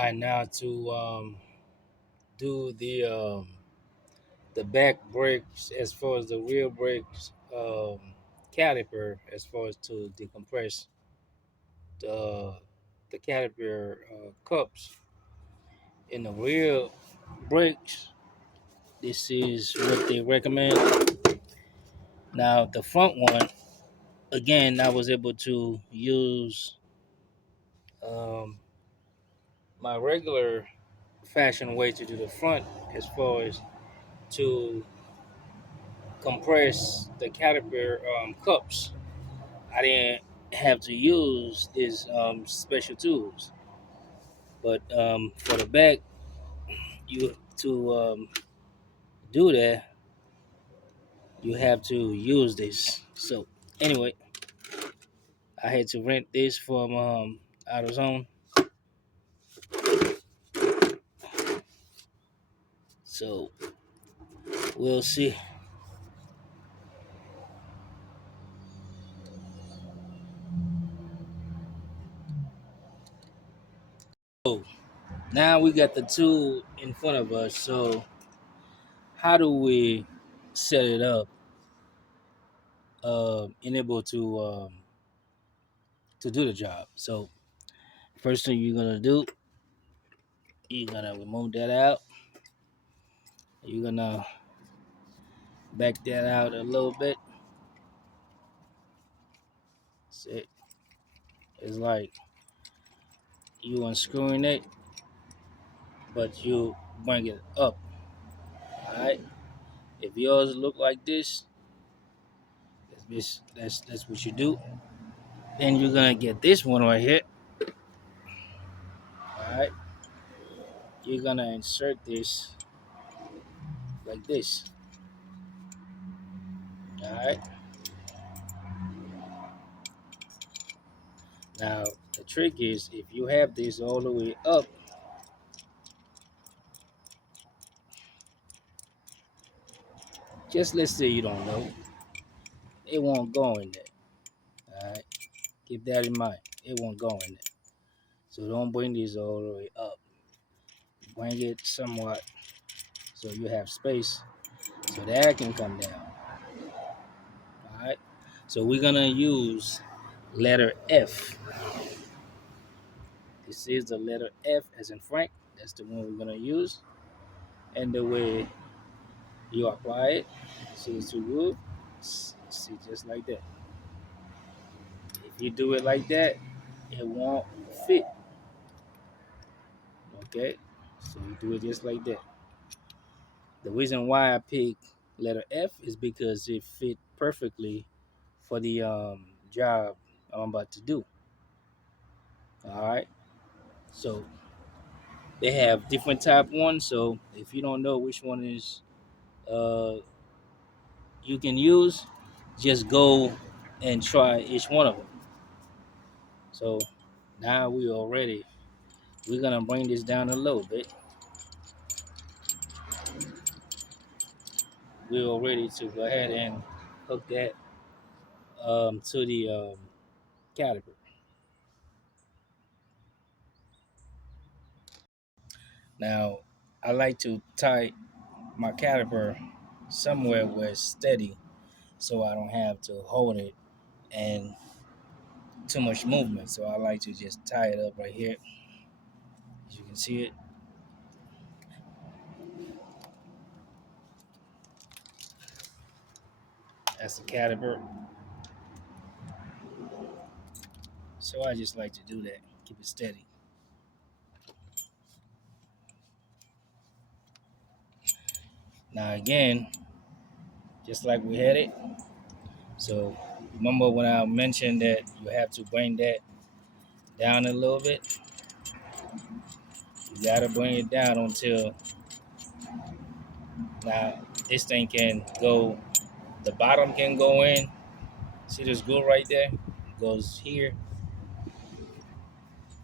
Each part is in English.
I now to do the back brakes as far as the rear brakes caliper as far as to decompress the the caliper cups in the rear brakes. This is what they recommend. Now the front one, again, I was able to use um, my regular fashion way to do the front as far as to compress the caliper cups. I didn't have to use these special tools, but for the back, you to do that, you have to use this. So anyway, I had to rent this from AutoZone. So we'll see. So now we got the tool in front of us. So how do we set it up? And able to do the job. So first thing you're gonna do, you're gonna remove that out. You're gonna back that out a little bit. See, it's like you unscrewing it, but you bring it up. All right. If yours look like this, that's what you do. Then you're gonna get this one right here. All right. You're gonna insert this like this. All right. Now the trick is if you have this all the way up, just let's say you don't know, it won't go in there. All right. Keep that in mind. It won't go in there. So don't bring these all the way up. Bring it somewhat so you have space so the air can come down. All right. So we're gonna use letter F. This is the letter F as in Frank. That's the one we're gonna use. And the way you apply it, see it's too good. See just like that. If you do it like that, it won't fit. Okay. So you do it just like that. The reason why I picked letter F is because it fit perfectly for the job I'm about to do. All right. So they have different type ones. So if you don't know which one is uh, you can use, just go and try each one of them. So now we are ready. We're gonna bring this down a little bit. We are ready to go ahead and hook that to the caliper. Now I like to tie my caliper somewhere where it's steady so I don't have to hold it and too much movement. So I like to just tie it up right here. As you can see it. That's the caliper. So I just like to do that. Keep it steady. Now again, just like we had it. So remember when I mentioned that you have to bring that down a little bit? You gotta bring it down until now this thing can go, the bottom can go in. See this groove right there? It goes here.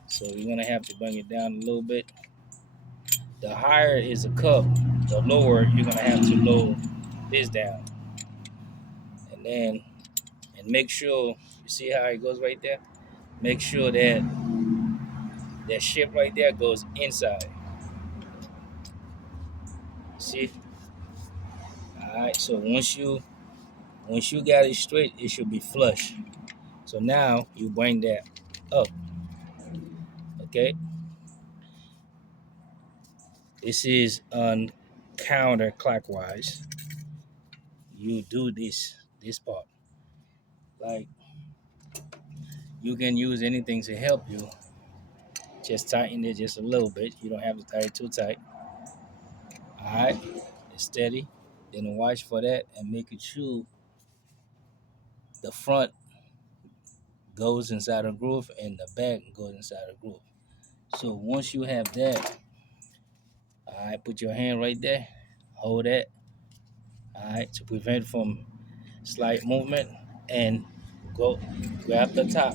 So you're gonna have to bring it down a little bit. The higher is a cup, the lower you're gonna have to lower this down. And then and make sure you see how it goes right there? Make sure that That ship right there goes inside. See? All right. So once you got it straight, it should be flush. So now you bring that up. Okay. This is on counterclockwise. You do this part. Like you can use anything to help you. Just tighten it just a little bit. You don't have to tighten it too tight. All right. It's steady. Then watch for that and make it sure the front goes inside the groove and the back goes inside the groove. So once you have that, all right, put your hand right there, hold that, all right, to prevent from slight movement, and go grab the top.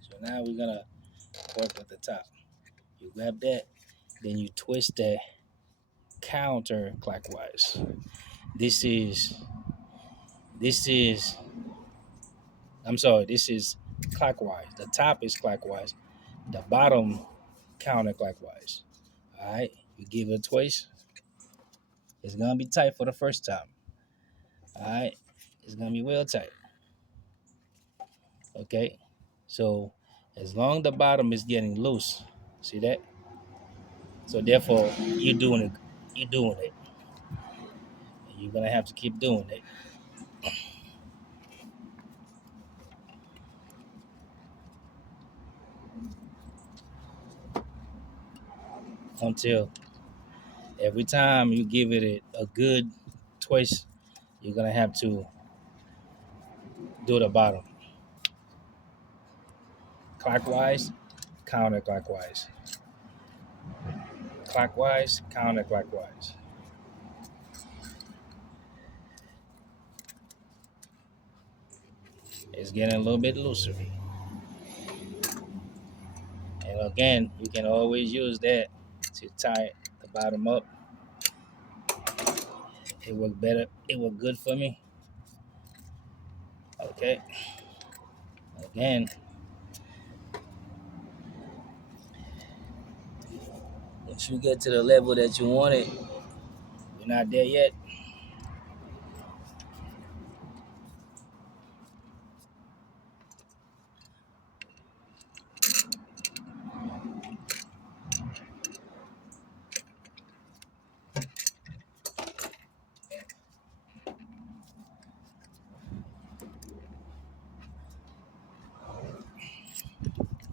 So now we're gonna work with the top. You grab that, then you twist that counterclockwise. This is this is I'm sorry, this is clockwise. The top is clockwise, the bottom counterclockwise. All right, you give it a twist. It's gonna be tight for the first time. All right, it's gonna be real tight. Okay, so as long the bottom is getting loose, see that? So therefore, you're doing it. And you're gonna have to keep doing it until every time you give it a good twist, you're gonna have to do the bottom clockwise, counterclockwise, clockwise, counterclockwise. It's getting a little bit looser. And again, you can always use that to tie the bottom up. It worked better. It worked good for me. Okay. Again, once you get to the level that you want it, you're not there yet.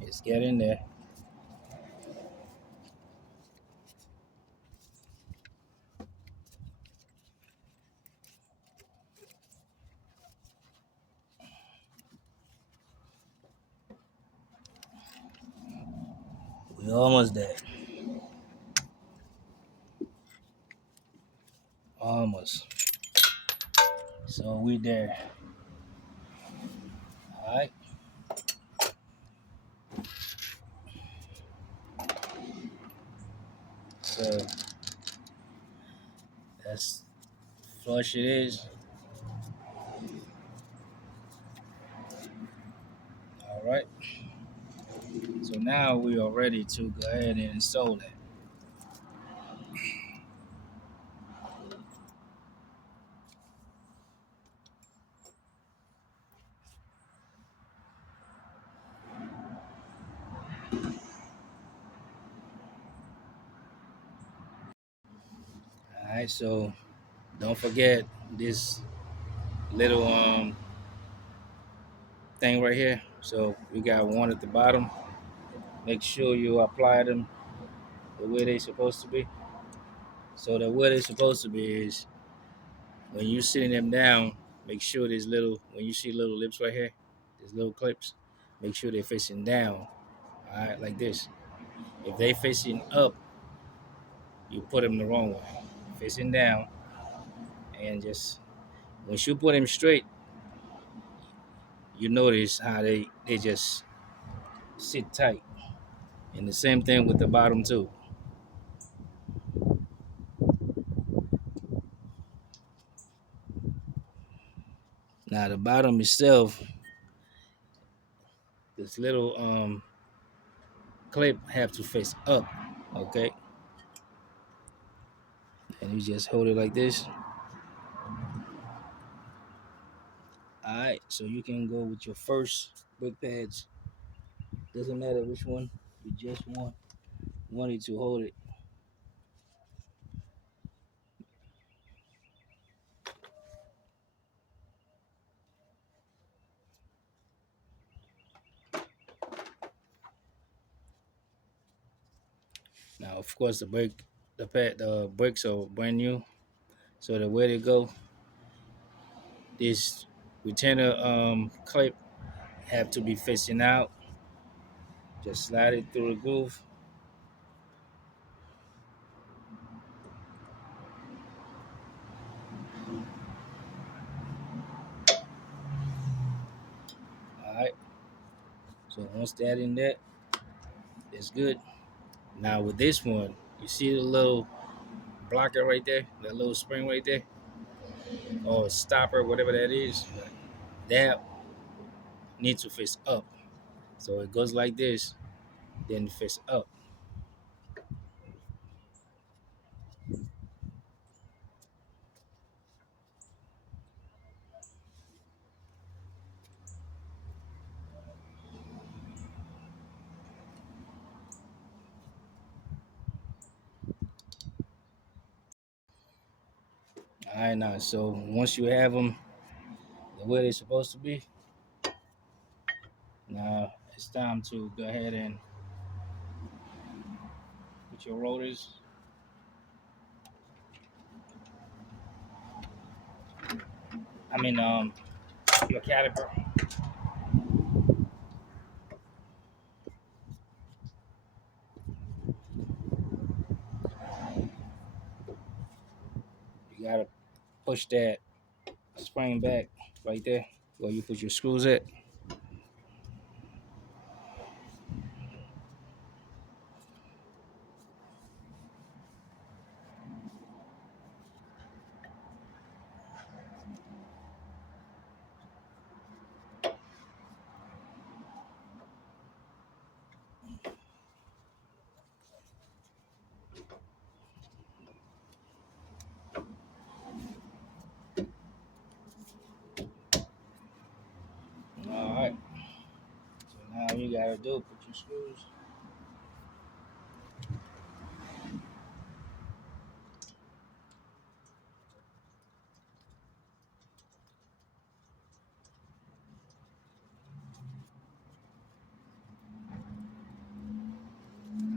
It's getting there. We almost there. Almost. So we there. All right. So that's flush it is. All right. So now we are ready to go ahead and install that. All right. So don't forget this little thing right here. So we got one at the bottom. Make sure you apply them the way they're supposed to be. So the way they're supposed to be is when you sitting them down, make sure there's little when you see little lips right here, there's little clips, make sure they're facing down. All right, like this. If they facing up, you put them the wrong way. Facing down, and just once you put them straight, you notice how they just sit tight. And the same thing with the bottom too. Now the bottom itself, this little clip have to face up. Okay, and you just hold it like this. All right, so you can go with your first brake pads. Doesn't matter which one. You just want it to hold it. Now, of course, the brakes are brand new. So the way to go, this retainer clip have to be facing out. Just slide it through the groove. All right. So once that in there, it's good. Now with this one, you see the little blocker right there, that little spring right there, or stopper, whatever that is. That needs to face up. So it goes like this, then face up. All right, now so once you have them the way they're supposed to be, now it's time to go ahead and put your rotors. I mean, your caliper. You gotta push that spring back right there where you put your screws at. All right. So now you gotta do put your screws.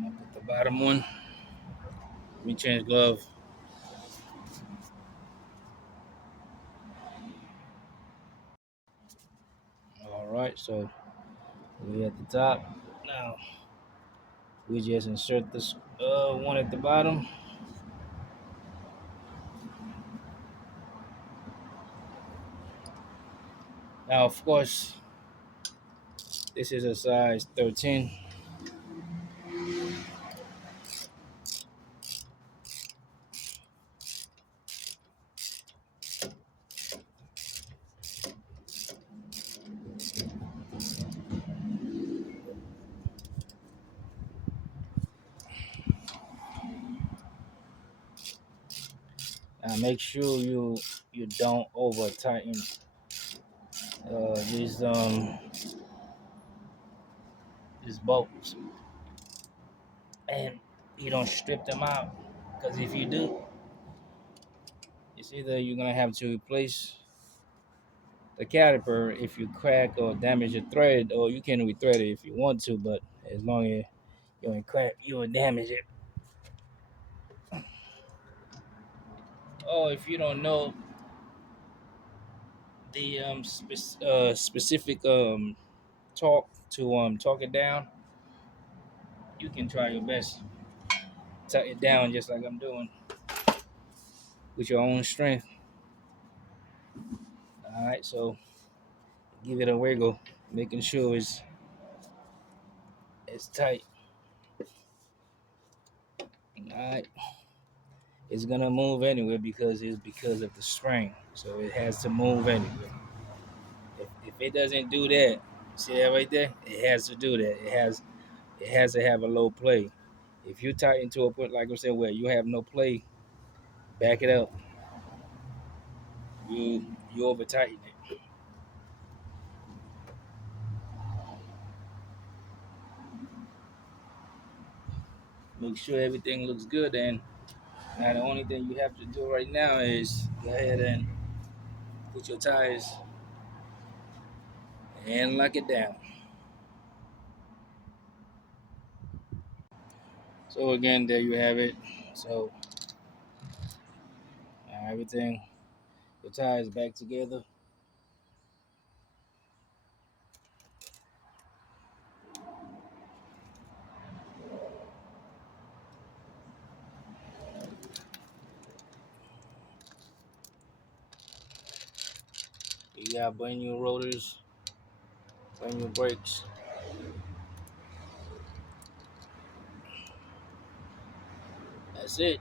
I'll put the bottom one. Let me change glove. All right. So we at the top. Now we just insert this one at the bottom. Now, of course, this is a size 13. Now, make sure you don't over tighten these bolts, and you don't strip them out. Because if you do, it's either you're gonna have to replace the caliper if you crack or damage a thread, or you can rethread it if you want to. But as long as you don't crack, you will damage it. Or if you don't know the specific talk it down, you can try your best. Tuck it down just like I'm doing with your own strength. All right, so give it a wiggle, making sure it's tight. All right, it's gonna move anyway because it's because of the spring, so it has to move anyway. If it doesn't do that, See that right there? It has to do that. It has to have a low play. If you tighten to a point like I'm saying where you have no play, back it up. You over tighten it. Make sure everything looks good. And now the only thing you have to do right now is go ahead and put your tires and lock it down. So again, there you have it. So everything, the tires back together. You got brand new rotors, brand new brakes. That's it.